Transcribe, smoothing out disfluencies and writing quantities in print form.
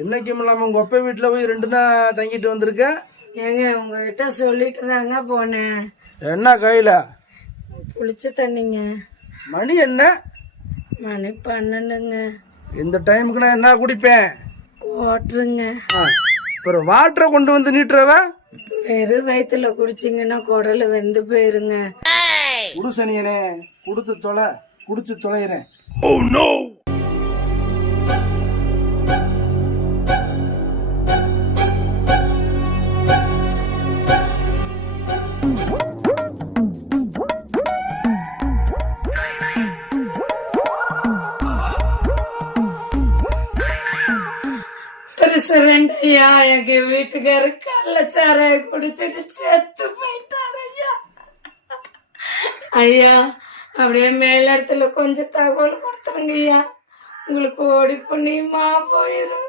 என்னைக்கும் இல்லாம உங்க ஒப்ப வீட்டுல போய் 2 நாள் தங்கிட்டு வந்திருக்க. ஏங்க உங்ககிட்ட சொல்லிட்டு தாங்க போனேன். என்ன கையில? புளிச்ச தண்ணிங்க. மணி என்ன? மணி 12ங்க. இந்த டைமுக்கு நான் என்ன குடிப்பேன்? வாட்டருங்க. அப்புறம் வாட்டரை கொண்டு வந்து நீட்டுறவ வெறும் வயிற்றுல குடிச்சிங்கன்னா குடல வெந்து போயிருங்க. குடுசனியனே குடிச்சு தொலைறேன். பிரசிடண்ட் ஐயா, எங்க வீட்டுக்காரு கள்ளச்சாராய குடிச்சிட்டு செத்து போயிட்டாரு ஐயா. ஐயா அப்படியே மேல் இடத்துல கொஞ்சம் தகவல் கொடுத்துருங்க ஐயா. உங்களுக்கு ஓடி புண்ணியமா போயிரும்.